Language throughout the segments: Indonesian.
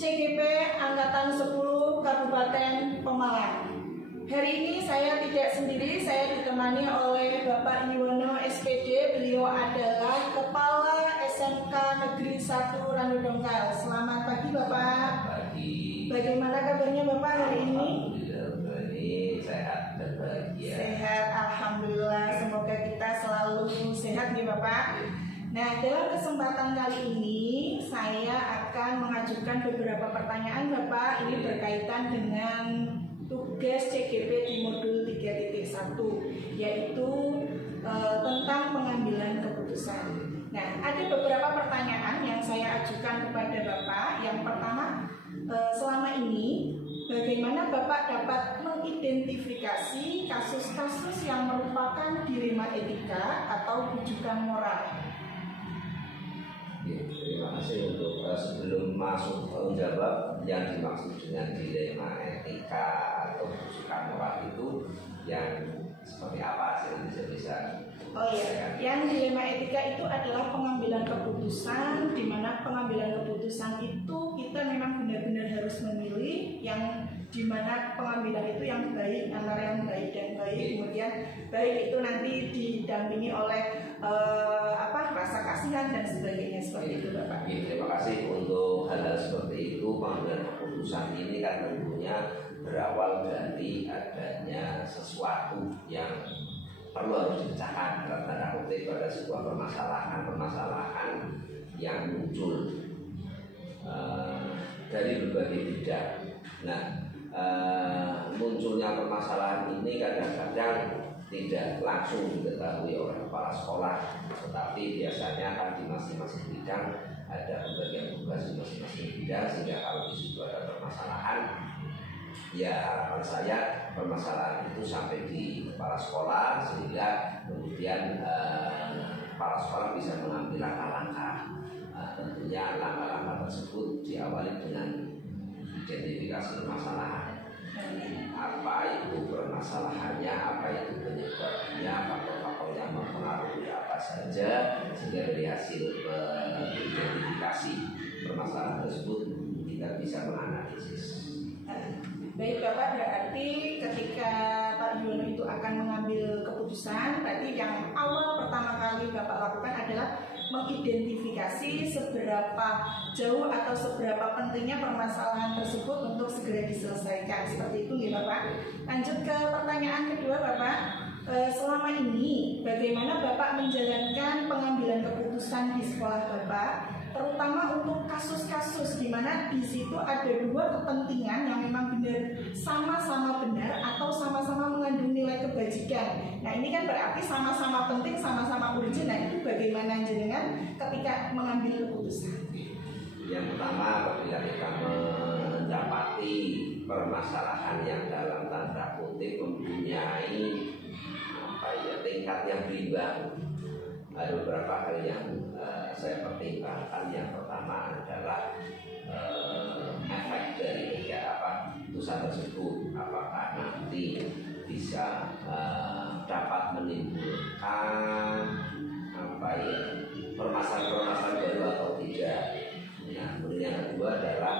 CGP Angkatan 10 Kabupaten Pemalang. Hari ini saya tidak sendiri, saya ditemani oleh Bapak Yuwono SPD. Beliau adalah Kepala SMK Negeri 1 Ranudongkal. Selamat pagi Bapak. Pagi. Bagaimana kabarnya Bapak hari ini? Alhamdulillah, ini sehat dan bahagia. Sehat, Alhamdulillah. Semoga kita selalu sehat ya Bapak. Nah, dalam kesempatan kali ini saya akan mengajukan beberapa pertanyaan Bapak. Ini berkaitan dengan tugas CGP di modul 3.1, yaitu tentang pengambilan keputusan. Nah, ada beberapa pertanyaan yang saya ajukan kepada Bapak. Yang pertama, selama ini bagaimana Bapak dapat mengidentifikasi kasus-kasus yang merupakan dilema etika atau rujukan moral? Terima kasih untuk sebelum masuk menjawab yang dimaksud dengan dilema etika atau rujukan moral itu yang seperti apa sih nanti saya bisa. Oh iya, yang dilema etika itu adalah pengambilan keputusan, di mana pengambilan keputusan itu kita memang benar-benar harus memilih yang di mana pengambilan itu yang baik, antara yang baik dan baik. Kemudian baik itu nanti didampingi oleh rasa kasihan dan sebagainya, seperti itu Bapak. Terima kasih untuk hal-hal seperti itu. Pengambilan keputusan ini kan tentunya berawal dari adanya sesuatu yang perlu harus dipecahkan dalam tanda kutip pada sebuah permasalahan yang muncul dari berbagai bidang. Nah, munculnya permasalahan ini kadang-kadang tidak langsung diketahui oleh kepala sekolah, tetapi biasanya kan di masing-masing bidang ada pembagian tugas di masing-masing bidang, sehingga kalau di situ ada permasalahan, ya harapan saya permasalahan itu sampai di kepala sekolah, sehingga kemudian kepala sekolah bisa mengambil langkah-langkah. Tentunya langkah-langkah tersebut diawali dengan identifikasi permasalahan. Apa itu permasalahannya, apa itu penyebabnya, faktor-faktor yang mempengaruhi apa saja, sehingga dari hasil identifikasi permasalahan tersebut kita bisa menganalisis. Baik Bapak, berarti ketika Pak Yuwono itu akan mengambil keputusan, berarti yang awal pertama kali Bapak lakukan adalah mengidentifikasi seberapa jauh atau seberapa pentingnya permasalahan tersebut untuk segera diselesaikan. Seperti itu ya Bapak. Lanjut ke pertanyaan kedua Bapak. Selama ini bagaimana Bapak menjalankan pengambilan keputusan di sekolah Bapak, terutama untuk kasus-kasus di mana di situ ada dua kepentingan yang memang benar sama-sama benar atau sama-sama mengandung nilai kebajikan. Nah, ini kan berarti sama-sama penting, sama-sama urgent. Nah, itu bagaimana jenengan ketika mengambil keputusan? Yang pertama, ketika kita mendapati permasalahan yang dalam tanda kutip mempunyai tingkat yang berimbang, ada beberapa hal yang saya pertimbangkan. Yang pertama adalah efek dari putusan tersebut, apakah nanti bisa dapat menimbulkan permasalahan baru atau tidak. Nah, kemudian yang kedua adalah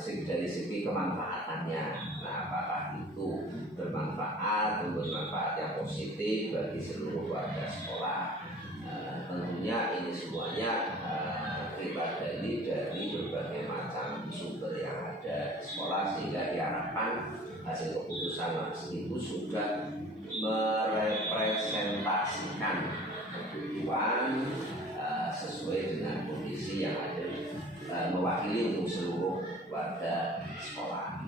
dari segi kemanfaatannya. Nah, apakah itu bermanfaat, manfaat yang positif bagi seluruh warga sekolah. Tentunya ini semuanya kita gali dari berbagai macam sumber yang ada di sekolah, sehingga diharapkan hasil keputusan itu sudah merepresentasikan kebutuhan sesuai dengan kondisi yang ada, mewakili untuk seluruh warga sekolah.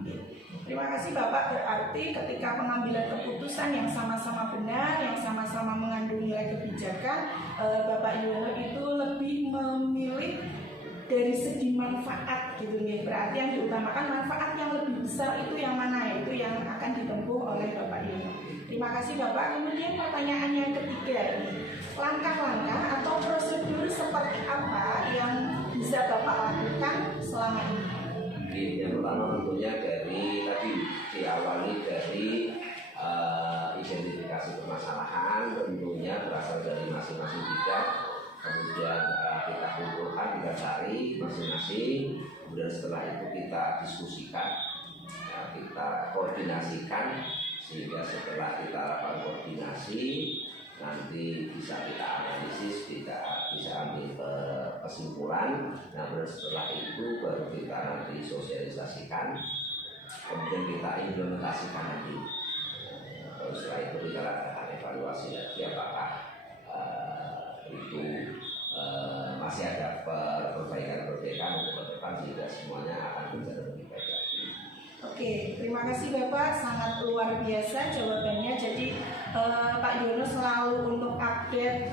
Terima kasih Bapak. Berarti ketika pengambilan keputusan yang sama-sama benar, yang sama-sama mengandung nilai kebijakan, Bapak Yuwono itu lebih memilih dari segi manfaat gitu ya. Berarti yang diutamakan manfaat yang lebih besar itu yang mana, itu yang akan ditempuh oleh Bapak Yuwono. Terima kasih Bapak. Kemudian pertanyaan yang ketiga, langkah-langkah atau prosedur seperti apa yang bisa Bapak lakukan selama ini? Yang pertama tentunya diawali dari identifikasi permasalahan, tentunya berasal dari masing-masing bidang. kemudian kita kumpulkan, kita cari masing-masing, kemudian setelah itu kita diskusikan, kita koordinasikan, sehingga setelah kita lakukan koordinasi nanti bisa kita analisis, kita bisa ambil kesimpulan. Nah, setelah itu baru kita nanti sosialisasikan, kemudian kita implementasikan nanti. Terus setelah itu kita lakukan evaluasi lagi apakah itu masih ada perbaikan-perbaikan untuk ke depan, sehingga semuanya akan menjadi lebih baik lagi. Oke, terima kasih Bapak, sangat luar biasa jawabannya. Jadi Pak Yono selalu untuk update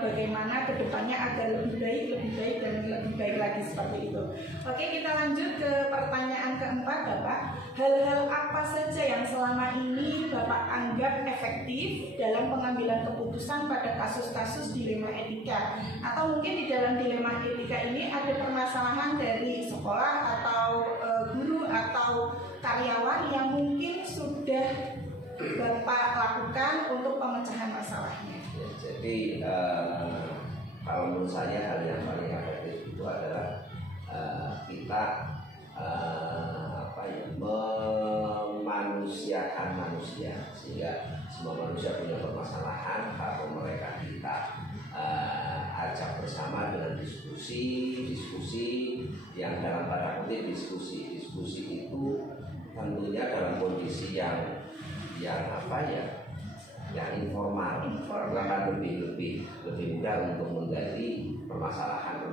bagaimana kedepannya agar lebih baik dan lebih baik lagi seperti itu. Oke, kita lanjut ke pertanyaan keempat Bapak. Hal-hal apa saja yang selama ini Bapak anggap efektif dalam pengambilan keputusan pada kasus-kasus dilema etika? Atau mungkin di dalam dilema etika ini ada permasalahan dari sekolah atau guru atau karyawan yang mungkin sudah Bapak lakukan untuk pemecahan masalahnya? Ya, jadi kalau menurut saya hal yang paling efektif itu adalah kita memanusiakan manusia, sehingga semua manusia punya permasalahan. Kalau mereka kita ajak bersama dengan diskusi yang dalam tanda kutip diskusi itu tentunya dalam kondisi yang informal, bahkan lebih mudah untuk menggali permasalahan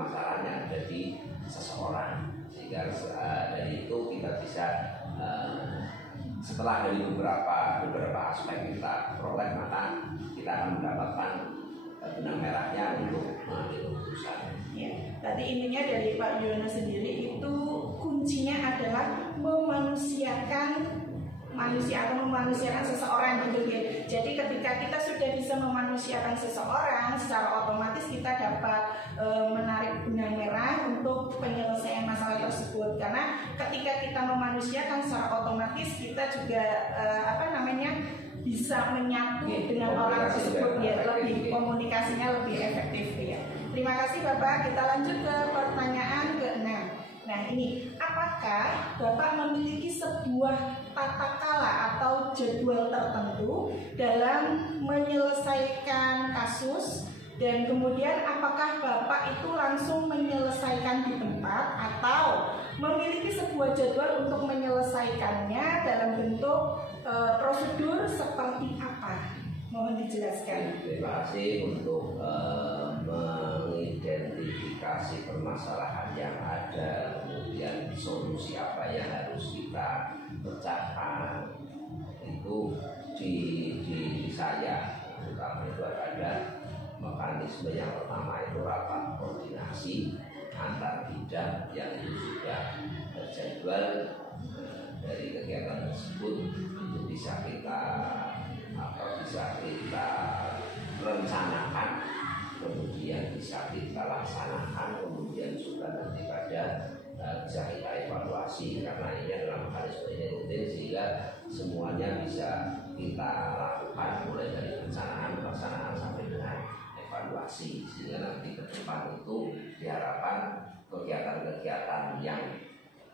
yang ada di seseorang, sehingga dari itu kita bisa setelah dari beberapa aspek kita peroleh, maka kita akan mendapatkan benang merahnya untuk mengambil keputusan. Ya, tadi intinya dari Pak Yono sendiri itu kuncinya adalah memanusiakan manusia atau memanusiakan seseorang gitu ya. Jadi ketika kita sudah bisa memanusiakan seseorang, secara otomatis kita dapat menarik benang merah untuk penyelesaian masalah tersebut. Karena ketika kita memanusiakan, secara otomatis kita juga bisa menyatu dengan orang tersebut ya, lebih komunikasinya lebih efektif ya. Terima kasih Bapak. Kita lanjut ke pertanyaan ke-6. Nah ini, apakah Bapak memiliki sebuah tata kala atau jadwal tertentu dalam menyelesaikan kasus, dan kemudian apakah Bapak itu langsung menyelesaikan di tempat atau memiliki sebuah jadwal untuk menyelesaikannya dalam bentuk prosedur seperti apa? Mohon dijelaskan. Terima kasih untuk mengidentifikasi permasalahan yang ada, kemudian solusi apa yang harus kita pecahkan. Itu di saya terutama itu ada mekanisme yang pertama itu rapat koordinasi antar bidang yang itu sudah terjadwal dari kegiatan tersebut. Itu bisa kita rencanakan, kemudian bisa kita laksanakan, kemudian juga nanti bisa kita evaluasi, karena ini adalah mekanisme rutin, sehingga semuanya bisa kita lakukan mulai dari perencanaan, pelaksanaan sampai dengan evaluasi, sehingga nanti ke depan itu diharapkan kegiatan-kegiatan yang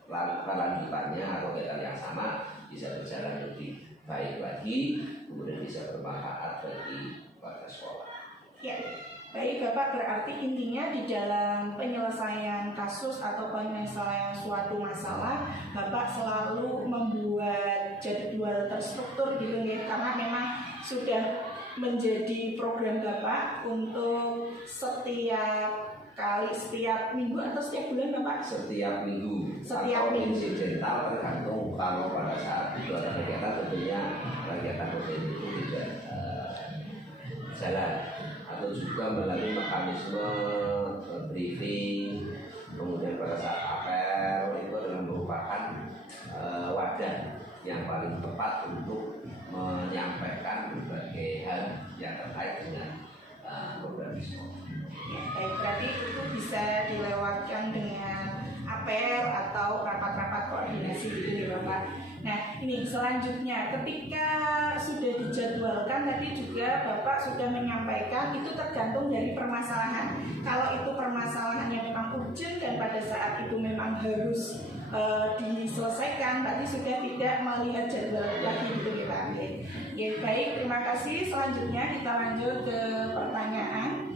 lanjutannya atau kegiatan yang sama bisa berjalan lebih baik lagi, kemudian bisa bermanfaat bagi warga sekolah. Ya, baik Bapak, berarti intinya di dalam penyelesaian kasus atau penyelesaian suatu masalah, Bapak selalu membuat jadwal terstruktur gitu ya, karena memang sudah menjadi program Bapak untuk setiap minggu atau setiap bulan Bapak? Setiap minggu. Setiap minggu. Insidental tergantung, kalau pada saat itu ada kegiatan, tentunya kegiatan rutin itu tidak jalan, atau juga melalui mekanisme briefing, kemudian pada saat apel itu adalah merupakan wadah yang paling tepat untuk menyampaikan berbagai hal yang terkait dengan program sekolah. Ya, baik, berarti itu bisa dilewatkan dengan apel atau rapat-rapat koordinasi gitu ya Bapak. Nah, ini selanjutnya ketika sudah dijadwalkan tadi juga Bapak sudah menyampaikan itu tergantung dari permasalahan. Kalau itu permasalahannya memang urgent dan pada saat itu memang harus diselesaikan, berarti sudah tidak melihat jadwal lagi gitu ya Pak. Ya, baik, terima kasih. Selanjutnya kita lanjut ke pertanyaan.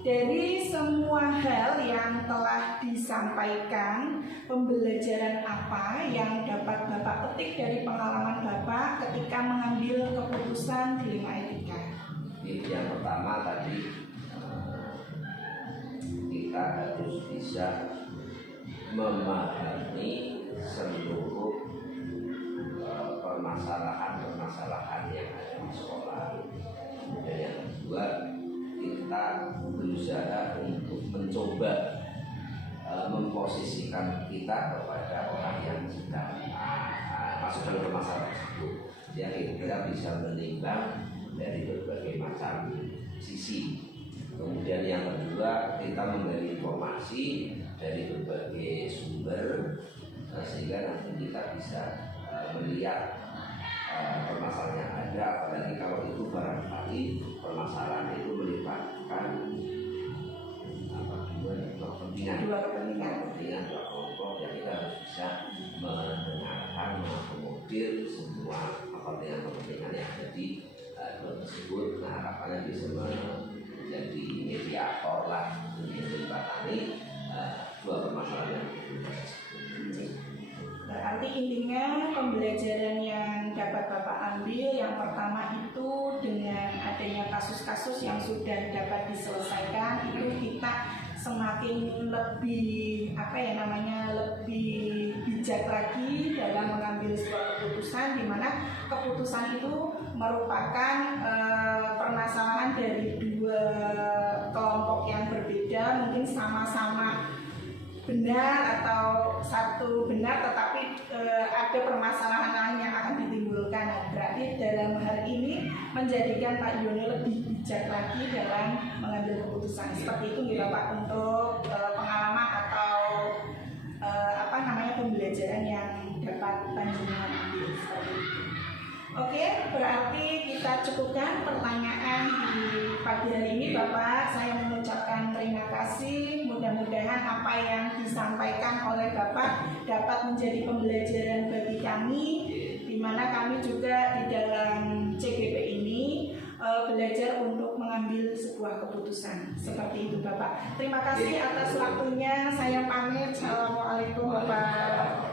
Dari semua hal yang telah disampaikan, pembelajaran apa yang dapat Bapak petik dari pengalaman Bapak ketika mengambil keputusan di lima etika? Yang pertama tadi kita harus bisa memahami seluruh permasalahan yang ada di sekolah. Kemudian yang kedua, kita berusaha untuk mencoba memposisikan kita kepada orang yang sedang masuk dalam permasalahan tersebut. Jadi kita bisa menimbang dari berbagai macam sisi. Kemudian yang kedua, kita memberi informasi dari berbagai sumber sehingga nanti kita bisa melihat permasalahan yang ada, apalagi kalau itu barangkali permasalahan itu melibatkan dua kepentingan dua kelompok, ya kita harus bisa mendengarkan, mengakomodir semua kepentingan yang ada di dua tersebut. Nah, harapannya bisa menjadi mediator lah untuk menjembatani dua permasalahan yang berarti intinya pembelajaran yang dapat Bapak ambil yang pertama itu dengan adanya kasus-kasus yang sudah dapat diselesaikan itu kita semakin lebih lebih bijak lagi dalam mengambil sebuah keputusan, di mana keputusan itu merupakan permasalahan dari dua kelompok yang berbeda, mungkin sama-sama benar atau satu benar tetapi ada permasalahan lain yang akan ditimbulkan. Berarti dalam hal ini menjadikan Pak Yono lebih bijak lagi dalam mengambil keputusan. Seperti itu ya Pak untuk pengalaman atau pembelajaran yang dapat panjenengan ambil seperti itu. Oke, berarti kita cukupkan pertanyaan di pagi hari ini Bapak. Saya mengucapkan terima kasih. Mudah-mudahan apa yang disampaikan oleh Bapak dapat menjadi pembelajaran bagi kami, di mana kami juga di dalam CGP ini belajar untuk mengambil sebuah keputusan. Seperti itu Bapak. Terima kasih atas waktunya. Saya pamit. Assalamualaikum Bapak.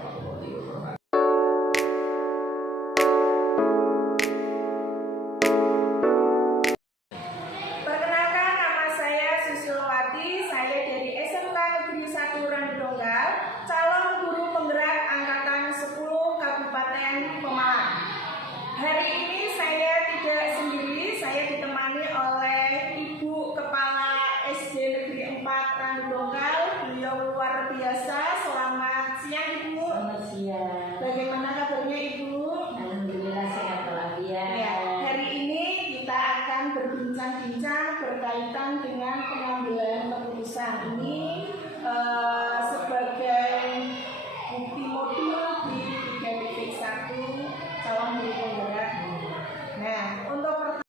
Berkaitan dengan pengambilan keputusan ini sebagai bukti modul di 3.1 calon guru penggerak. Nah, untuk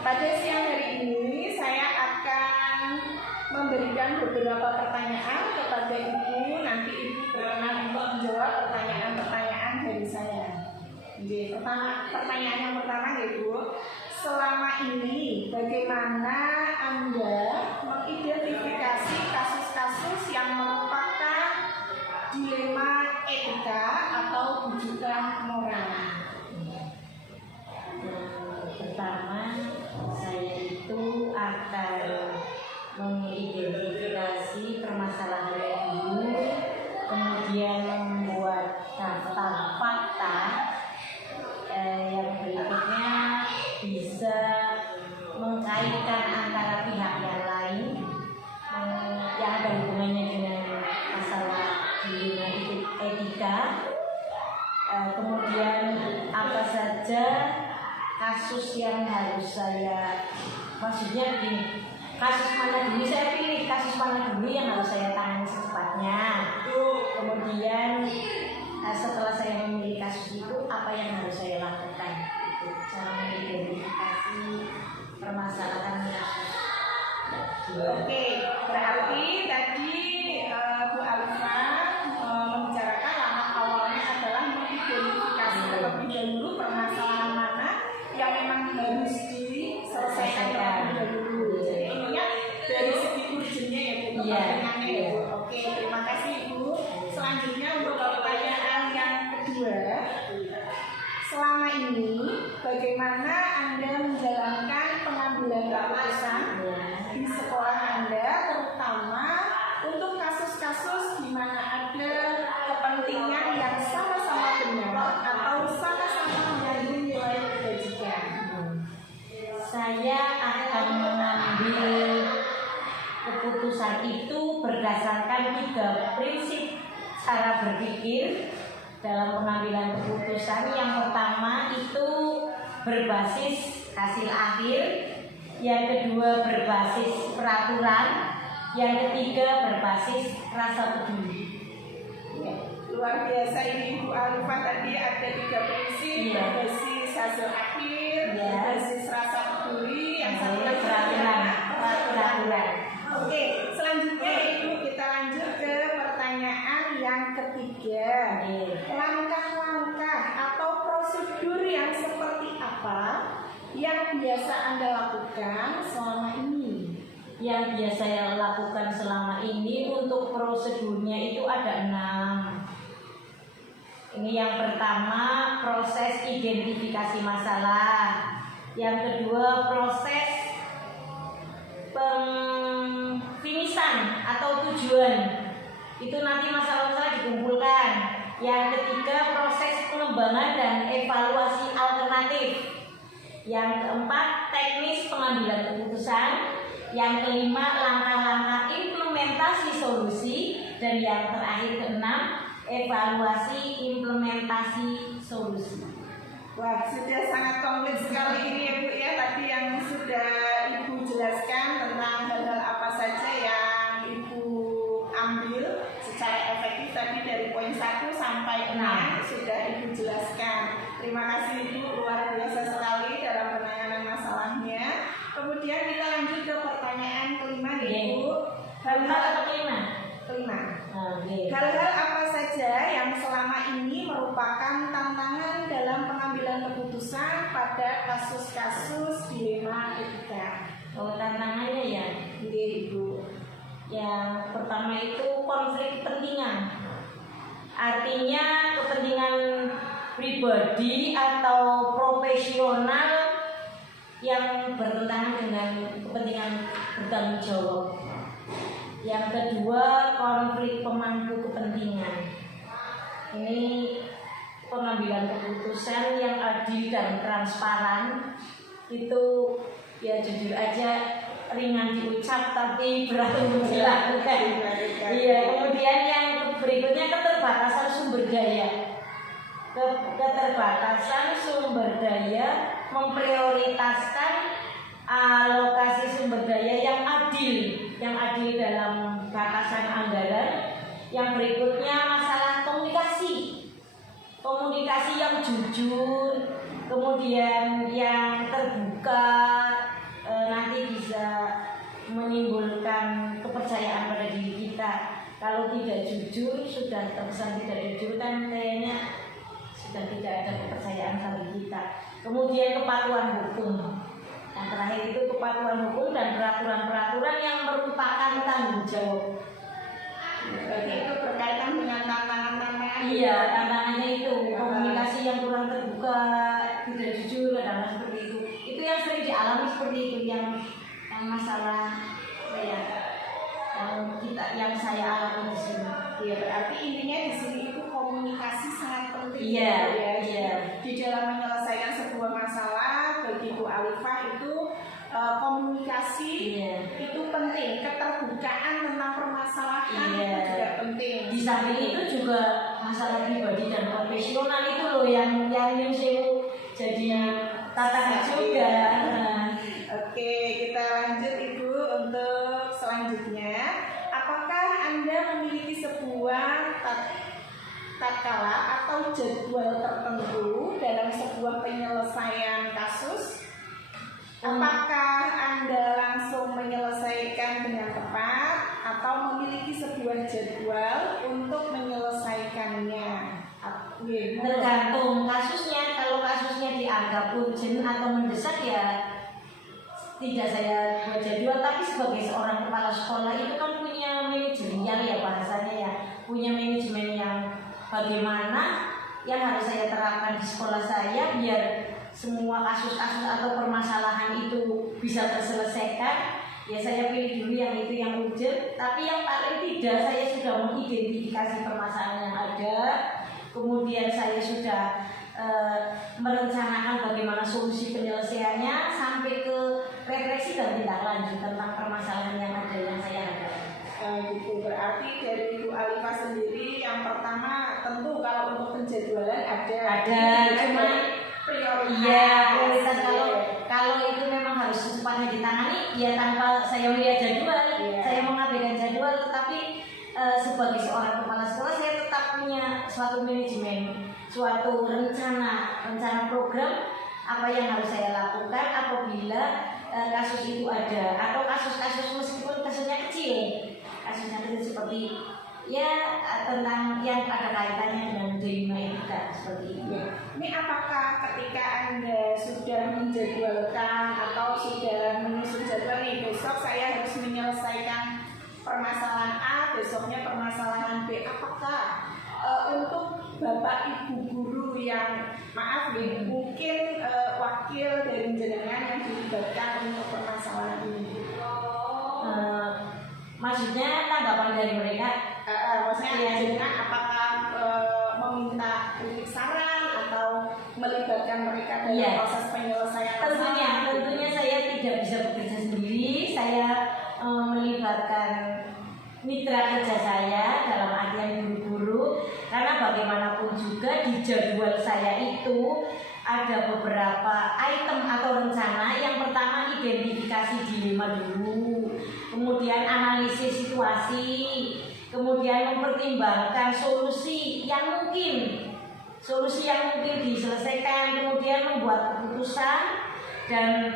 pada siang hari ini saya akan memberikan beberapa pertanyaan kepada Ibu. Nanti Ibu berkenan untuk menjawab pertanyaan-pertanyaan dari saya. Jadi, pertanyaan yang pertama Ibu. Selama ini, bagaimana Anda mengidentifikasi kasus-kasus yang merupakan dilema etika atau rujukan moral? Pertama, saya itu akan mengidentifikasi permasalahannya dulu, kemudian membuat daftar fakta. Yang berikutnya bisa mengkaitkan antara pihak yang lain yang ada hubungannya dengan masalah dilema etika. Kemudian apa saja kasus yang harus saya, maksudnya begini, kasus mana dulu saya pilih, kasus mana dulu yang harus saya tangani secepatnya. Kemudian setelah saya memilih kasus itu apa yang harus saya lakukan, itu cara mengidentifikasi permasalahan kasus. Oke, berarti tadi Bu Alifa membicarakan langkah awalnya adalah mengidentifikasi terlebih dahulu permasalahan mana yang memang harus diselesaikan terlebih dahulu. Jadi intinya dari segi urgennya ya Bu, kepentingannya ya Bu. Oke, terima kasih Ibu. Selanjutnya untuk pertanyaan yang kedua, selama ini bagaimana Anda menjalankan pengambilan keputusan di sekolah Anda, terutama untuk kasus-kasus di mana ada kepentingan yang sama-sama benar atau sama-sama mengandung nilai kebajikan? Saya akan mengambil keputusan itu berdasarkan 3 prinsip cara berpikir dalam pengambilan keputusan. Yang pertama itu berbasis hasil akhir, yang kedua berbasis peraturan, yang ketiga berbasis rasa peduli. Luar biasa ini Bu Alifa, tadi ada 3 prinsip, berbasis hasil akhir, berbasis rasa peduli, yang satu lagi peraturan. Oke, selanjutnya Ibu kita lanjut ke pertanyaan yang ketiga. Langkah-langkah atau prosedur yang seperti apa yang biasa Anda lakukan selama ini? Yang biasa saya lakukan selama ini untuk prosedurnya itu ada 6. Ini yang pertama proses identifikasi masalah, yang kedua proses pengfinisan atau tujuan, itu nanti masalah-masalah dikumpulkan. Yang ketiga proses pengembangan dan evaluasi alternatif. Yang keempat teknis pengambilan keputusan. Yang kelima langkah-langkah implementasi solusi. Dan yang terakhir keenam evaluasi implementasi solusi. Wah, sudah sangat komplit sekali ini ya Bu ya. Tadi yang sudah Ibu jelaskan tentang hal-hal apa saja yang Ibu ambil secara efektif tadi dari poin 1 sampai 6 sudah Ibu jelaskan. Terima kasih Ibu, luar biasa sekali dalam penanganan masalahnya. Kemudian kita lanjut ke pertanyaan kelima Ibu. Kelima. Hal-hal apa saja yang selama ini merupakan tantangan dalam pengambilan keputusan pada kasus-kasus dilema etika? Tantangannya ya, Ibu. Yang pertama itu konflik kepentingan. Artinya kepentingan pribadi atau profesional yang bertentangan dengan kepentingan bertanggung jawab. Yang kedua konflik pemangku kepentingan. Ini pengambilan keputusan yang adil dan transparan. Itu ya jujur aja ringan diucap tapi berat untuk dilakukan. Iya, kemudian yang berikutnya keterbatasan sumber daya. Keterbatasan sumber daya memprioritaskan alokasi sumber daya yang adil dalam batasan anggaran. Yang berikutnya masalah komunikasi yang jujur, kemudian yang terbuka, nanti bisa menimbulkan kepercayaan pada diri kita. Kalau tidak jujur, sudah terkesan tidak jujur kan kayaknya sudah tidak ada kepercayaan pada kita. Kemudian kepatuhan hukum. Yang terakhir itu kepatuhan hukum dan peraturan-peraturan yang merupakan tanggung jawab. Berarti itu berkaitan dengan tantangan-tantangan. Iya, tantangannya itu komunikasi yang kurang terbuka, tidak jujur, dan seperti itu. Itu yang sering dialami seperti itu, yang masalah yang saya alami di sini. Iya, berarti intinya di sini itu komunikasi sangat penting. Iya. Di dalam menyelesaikan sebuah masalah bagi Bu Alifa itu komunikasi itu penting, keterbukaan tentang permasalahan itu juga penting. Di samping itu juga masalah pribadi dan profesional itu loh yang jadi tantangan juga. Oke, kita lanjut Ibu untuk selanjutnya. Apakah Anda memiliki sebuah tatkala atau jadwal tertentu dalam sebuah penyelesaian kasus? Apakah Anda langsung menyelesaikan dengan tepat atau memiliki sebuah jadwal untuk menyelesaikannya? Tergantung kasusnya. Kalau kasusnya dianggap urgent atau mendesak ya tidak saya buat jadwal. Tapi sebagai seorang kepala sekolah itu kan punya manajerial ya bahasanya ya, punya manajemen yang bagaimana yang harus saya terapkan di sekolah saya biar semua kasus-kasus atau permasalahan itu bisa terselesaikan. Ya saya pilih dulu yang itu yang urgent, tapi yang paling tidak saya sudah mengidentifikasi permasalahan yang ada, kemudian saya sudah merencanakan bagaimana solusi penyelesaiannya sampai ke refleksi dan tindak lanjut tentang permasalahan yang ada yang saya hadapi. Gitu. Berarti dari Ibu Alifa sendiri yang pertama tentu kalau untuk penjadwalan ada cuma prioritas. Iya, prioritas kalau itu memang harus secepatnya ditangani ya tanpa saya melihat jadwal. Saya mengabaikan jadwal, tetapi sebagai seorang kepala sekolah saya tetap punya suatu manajemen, suatu rencana program apa yang harus saya lakukan apabila kasus itu ada, atau kasus-kasus meskipun kasusnya kecil seperti ya tentang yang ada kaitannya dengan delima etika seperti itu. Ini apakah ketika Anda sudah menjadwalkan atau sudah menyusun jadwal nih, besok saya harus menyelesaikan permasalahan A, besoknya permasalahan B, apakah untuk Bapak Ibu guru yang maaf nih, mungkin wakil dari jenengan yang dilibatkan untuk permasalahan ini? Maksudnya tanggapan dari mereka? Maksudnya jenengan apakah meminta kritik saran atau melibatkan mereka dalam proses penyelesaian? Tentunya saya tidak bisa bekerja sendiri. Saya melibatkan mitra kerja saya dalam artian guru-guru, karena bagaimanapun juga di jadwal saya itu ada beberapa item atau rencana. Yang pertama identifikasi dilema dulu, kemudian analisis situasi, kemudian mempertimbangkan solusi yang mungkin diselesaikan, kemudian membuat keputusan, dan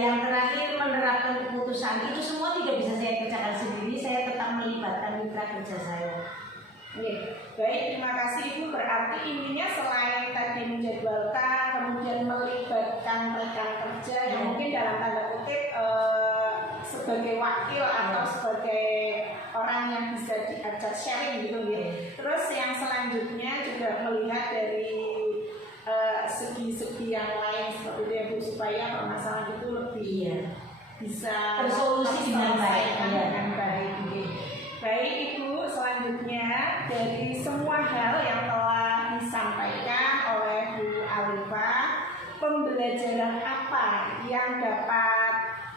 yang terakhir menerapkan keputusan. Itu semua tidak bisa saya kerjakan sendiri, saya tetap melibatkan mitra kerja saya. Baik, terima kasih Ibu. Berarti intinya selain tadi menjadwalkan, kemudian melibatkan rekan kerja yang mungkin dalam tanda kutip sebagai wakil atau sebagai orang yang bisa diajak sharing gitu ya. Terus yang selanjutnya juga melihat dari segi-segi yang lain seperti itu ya Bu, supaya permasalahan itu lebih bisa tersolusi dengan baik. Baik Ibu, selanjutnya dari semua hal yang telah disampaikan oleh Bu Alifa, pembelajaran apa yang dapat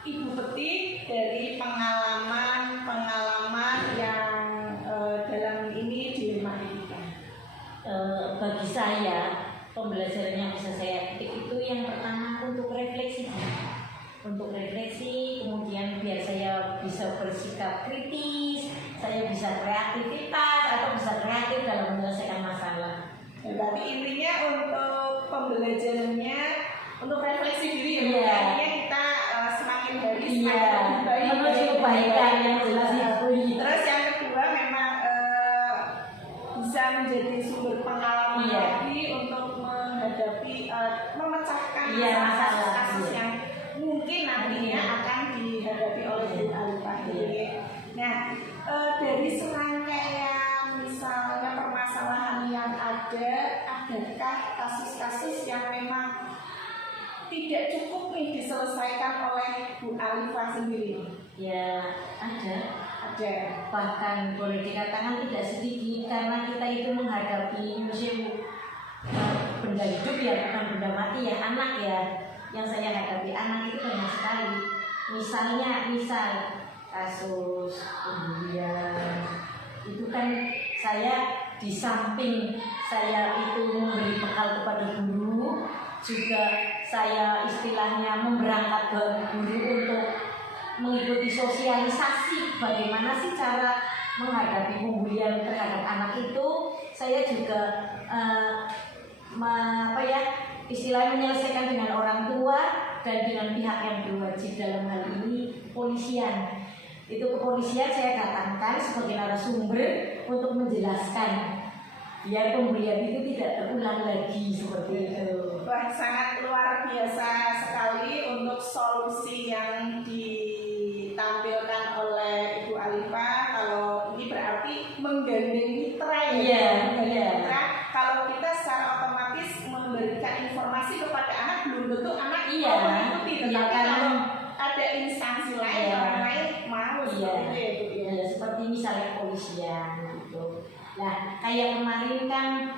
Ibu petik dari pengalaman yang dalam ini dilema etika? Bagi saya pembelajaran yang bisa saya petik itu yang pertama untuk refleksi, kemudian biar saya bisa bersikap kritis, saya bisa kreativitas atau bisa kreatif dalam menyelesaikan masalah. Berarti intinya untuk pembelajarannya untuk refleksi diri ya. Artinya kita semakin hari semakin baik menuju kebaikan yang jelas itu. Terus yang kedua memang bisa menjadi sumber pengalaman lagi untuk menghadapi memecahkan kasus-kasus yang mungkin nantinya akan dihadapi oleh Bu Alifa. Nah, dari serangkaian misalnya permasalahan yang ada, adakah kasus-kasus yang memang tidak cukup nih diselesaikan oleh Bu Alifa sendiri? Ya, ada. Bahkan boleh dikatakan tidak sedikit, karena kita itu menghadapi manusia benda hidup ya, bukan benda mati ya, anak ya. Yang saya hadapi anak itu banyak sekali. Misal kasus pembulian itu kan saya di samping saya itu memberi bekal kepada guru, juga saya istilahnya memberangkat ke guru untuk mengikuti sosialisasi bagaimana sih cara menghadapi pembulian terhadap anak itu, saya juga istilahnya menyelesaikan dengan orang tua dan dengan pihak yang berwajib, dalam hal ini polisian. Itu kepolisian saya datangkan sebagai narasumber untuk menjelaskan biar pembulian itu tidak terulang lagi seperti itu. Wah, sangat luar biasa sekali untuk solusi yang ditampilkan oleh Ibu Alifa. Kalau ini berarti menggandeng mitra ya. Mitra. Kalau kita secara otomatis memberikan informasi kepada anak, belum tentu anak mau mengikuti. Tetapi kalau ada instansi lain, orang lain mau seperti itu. Seperti misalnya kepolisian gitu. Nah, kayak kemarin kan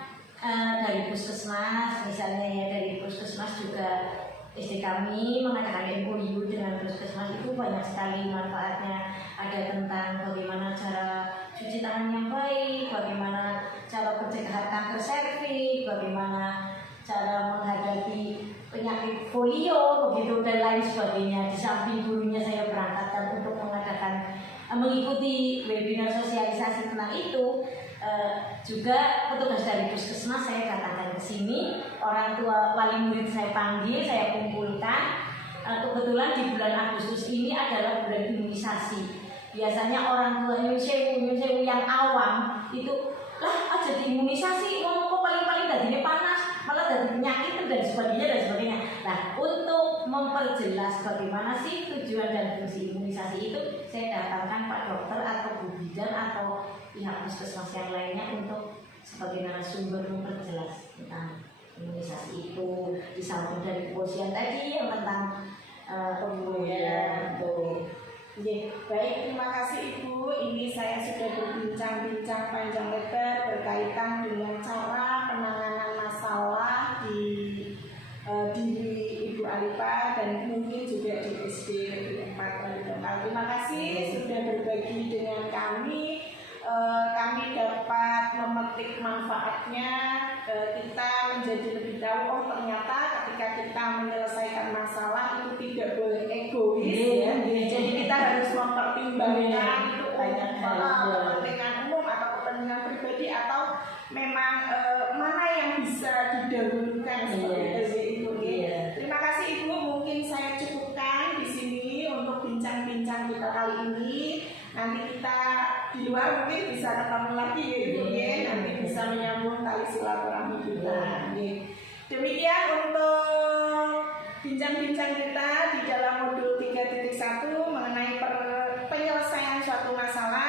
dari puskesmas, misalnya ya, dari puskesmas juga SD kami mengadakan MOU dengan puskesmas, itu banyak sekali manfaatnya. Ada tentang bagaimana cara cuci tangan yang baik, bagaimana cara pencegahan kanker serviks, bagaimana cara menghadapi penyakit polio begitu dan lain sebagainya. Di samping dulunya saya berangkatkan untuk mengikuti webinar sosialisasi tentang itu, juga petugas dari puskesmas saya datangkan ke sini, orang tua wali murid saya panggil, saya kumpulkan. Kebetulan di bulan Agustus ini adalah bulan imunisasi. Biasanya orang tua nyusul yang awam itu lah aja diimunisasi, kok paling-paling dadinya panas, malah dari penyakit dan sebagainya. Nah, untuk memperjelas bagaimana sih tujuan dan fungsi imunisasi itu, saya datangkan Pak Dokter atau Bu Bidan atau pihak puskesmas yang lainnya untuk sebagai narasumber memperjelas tentang imunisasi itu. Di samping dari kepolisian tadi yang tentang pembulian itu. Baik, terima kasih Ibu. Ini saya sudah berbincang-bincang panjang lebar berkaitan dengan cara penanganan masalah di diri Ibu Alifa dan mungkin juga di SD Negeri 4 Walidongkal. Terima kasih sudah berbagi dengan kami. Kami dapat memetik manfaatnya. Kita menjadi lebih tahu, oh ternyata ketika kita menyelesaikan masalah itu tidak boleh egois ya. Jadi kita harus mempertimbangkan itu kepentingan umum atau kepentingan pribadi, atau memang mana yang bisa didahulukan seperti itu. Terima kasih Ibu, mungkin saya cukupkan di sini untuk bincang-bincang kita kali ini. Nanti kita di luar mungkin bisa ketemu lagi ya Ibu ya, nanti bisa menyambung tali silaturahmi kita. Demikian untuk bincang-bincang kita di dalam modul 3.1 mengenai penyelesaian suatu masalah.